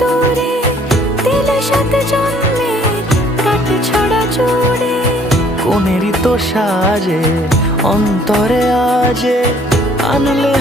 দূরে দিলে সাত জন্মের কাট ছড়া জুড়ে। কোনেরই তো সাজে অন্তরে আজে আনলে